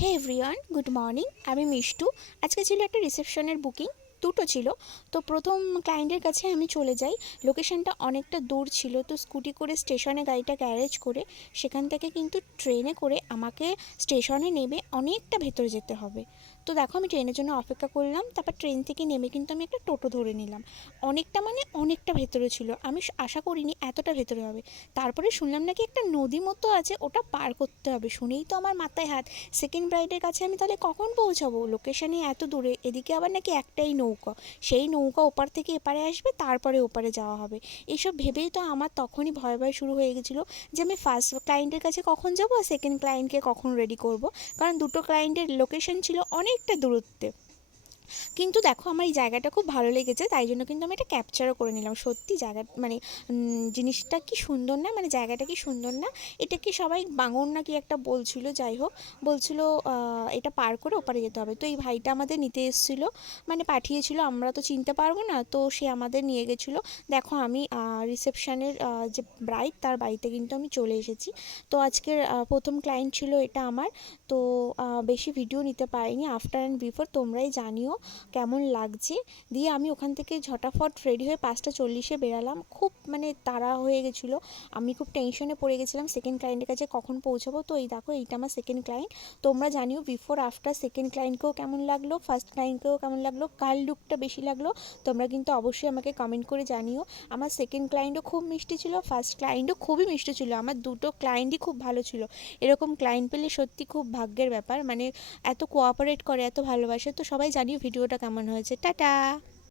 হে everyone good morning আমি মিষ্টু। আজকে ছিল একটা রিসেপশনের বুকিং দুটো ছিল। তো প্রথম ক্লায়েন্টের কাছে আমি চলে যাই। লোকেশনটা অনেকটা দূর ছিল, তো স্কুটি করে স্টেশনে গাড়িটা গ্যারেজ করে, সেখান থেকে কিন্তু ট্রেনে করে আমাকে স্টেশনে নেমে অনেকটা ভেতরে যেতে হবে। তো দেখো আমি ট্রেনের জন্য অপেক্ষা করলাম, তারপর ট্রেন থেকে নেমে কিন্তু আমি একটা টোটো ধরে নিলাম। অনেকটা মানে অনেকটা ভেতরে ছিল। আমি আশা করিনি এতটা ভেতরে হবে। তারপরে শুনলাম নাকি একটা নদী মতো আছে, ওটা পার করতে হবে। শুনেই তো আমার মাথায় হাত। সেকেন্ড ব্রাইডের কাছে আমি তাহলে কখন পৌঁছাবো? লোকেশানে এত দূরে, এদিকে আবার নাকি একটাই নৌকা। সেই নৌকা ওপার থেকে এপারে আসবে, তারপরে ওপারে যাওয়া হবে। এসব ভেবেই তো আমার তখনই ভয় ভয় শুরু হয়ে গেছিল যে আমি ফার্স্ট ক্লায়েন্টের কাছে কখন যাব, আর সেকেন্ড ক্লায়েন্টকে কখন রেডি করব? কারণ দুটো ক্লায়েন্টের লোকেশন ছিল অনেকটা দূরত্বে কিন্তু দেখো আমার এই জায়গাটা খুব ভালো লেগেছে, তাই জন্য কিন্তু আমি এটা ক্যাপচারও করে নিলাম। সত্যি জায়গা মানে জিনিসটা কি সুন্দর না? মানে জায়গাটা কি সুন্দর না? এটা কি সবাই বাঙর না কি একটা বলছিল? যাই হোক, বলছিল এটা পার করে ওপারে যেতে হবে। তো এই ভাইটা আমাদের নিতে এসেছিল মানে পাঠিয়েছিল, আমরা তো চিনতে পারব না, তো সে আমাদের নিয়ে গেছিল। দেখো আমি রিসেপশানের যে ব্রাইড তার বাড়িতে কিন্তু আমি চলে এসেছি। তো আজকের প্রথম ক্লায়েন্ট ছিল এটা আমার। তো বেশি ভিডিও নিতে পারিনি আফটার অ্যান্ড বিফোর তোমরাই জানিও। কেমন লাগছে? দিয়ে আমি ওখান থেকে ঝটাফট রেডি হয়ে পাঁচটা চল্লিশে বেরালাম। খুব মানে তাড়া হয়ে গেছিল। আমি খুব টেনশনে পড়ে গেছিলাম সেকেন্ড ক্লায়েন্টের কাছে কখন পৌঁছাবো? তো এই দেখো, এইটা আমার সেকেন্ড ক্লায়েন্ট তোমরা জানিও বিফোর আফটার সেকেন্ড ক্লায়েন্টকেও কেমন লাগল? ফার্স্ট ক্লায়েন্টকেও কেমন লাগল? কার লুকটা বেশি লাগল? তোমরা কিন্তু অবশ্যই আমাকে কমেন্ট করে জানিও। আমার সেকেন্ড ক্লায়েন্টও খুব মিষ্টি ছিল ফার্স্ট ক্লায়েন্টও খুবই মিষ্টি ছিল। আমার দুটো ক্লায়েন্টই খুব ভালো ছিল। এরকম ক্লায়েন্ট পেলে সত্যি খুব ভাগ্যের ব্যাপার। মানে এত কোঅপারেট করে, এত ভালোবাসে। তো সবাই জানিও ভিডিওটা কেমন হয়েছে? টাটা!